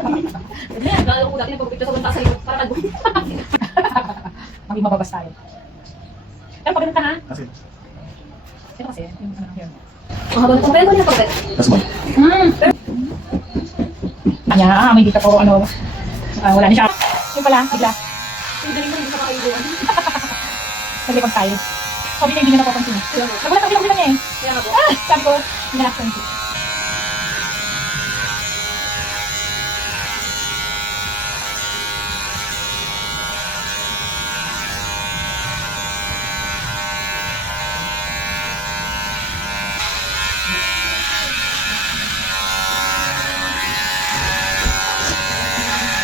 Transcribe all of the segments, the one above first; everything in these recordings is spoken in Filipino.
Ganyan, gano'n ko dati nagpapapicture sa bunta sa likod para nag- Maging mababas tayo. Pero pagdating ka ha? Kasi, Ito kasi, yung ano yun. Ang haba nito. Pero ko na pagkat. kasi mo. Kanya, may dito po, ano, wala na siya. Yung pala, bigla, Ang galing mo hindi sa makaibuan. sa likod tayo. Sabi niya, hindi na napapansin. Nagulat ang bilang niya eh. Kaya nga po. Sabi ko, hindi na napapansin.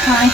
Hi.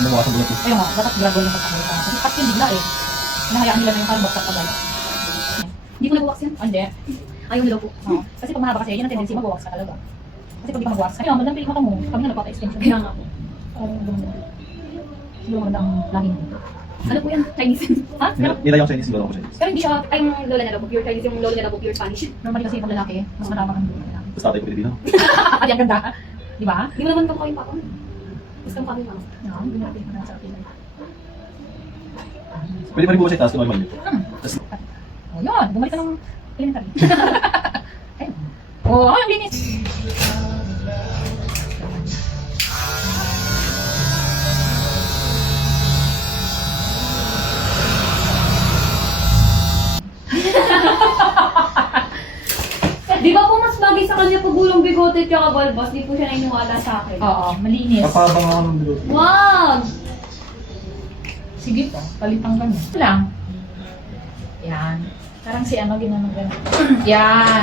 Ano mo sa bulat mo? Ayun nga, dapat gradual na pagkakalita. Kasi pati yung bigla eh. Hinahayaan nila na yung parang baksak agad. Hindi ko nag-wax yan. Ah, hindi. Ayaw nila po. Oo. Kasi pag mahaba kasi, yun ang tendency, mag-wax ka talaga. Kasi pag di ka mag-wax, ayun, maganda yung mata mo. Kami nga nagpapa-extension. Kaya nga po. Siguro maganda ang lahing mo. Ano po yan? Chinese. Ha? Pero, Nila yung Chinese, siguro ako Chinese. pero hindi siya, Ay, yung lola niya daw po. Pure Chinese. Yung lola niya daw po. Pure Spanish. normally kasi pag lalaki, mas matapang ang dulo nila. Tapos tatay ko Pilipino. Ay, ang ganda. Di ba? Hindi mo naman kamukha yung papa mo. Gusto mo kami mama. Oo, hindi natin ko na sa akin. Pwede pa rin bukas sa taas, normal yun. Tapos, Oh, yun. Bumalik ka ng elementary. Ayun. Oh, ay, ang linis. Di ba po mas bagay sa kanya pag gulong bigote at balbas? Di po siya naniniwala sa akin. Oo, malinis. papabang ako ng bigot. Wow! Sige po, palitang ganyan. Ito lang. Yan. Parang si ano, ginanong ganun. Yan.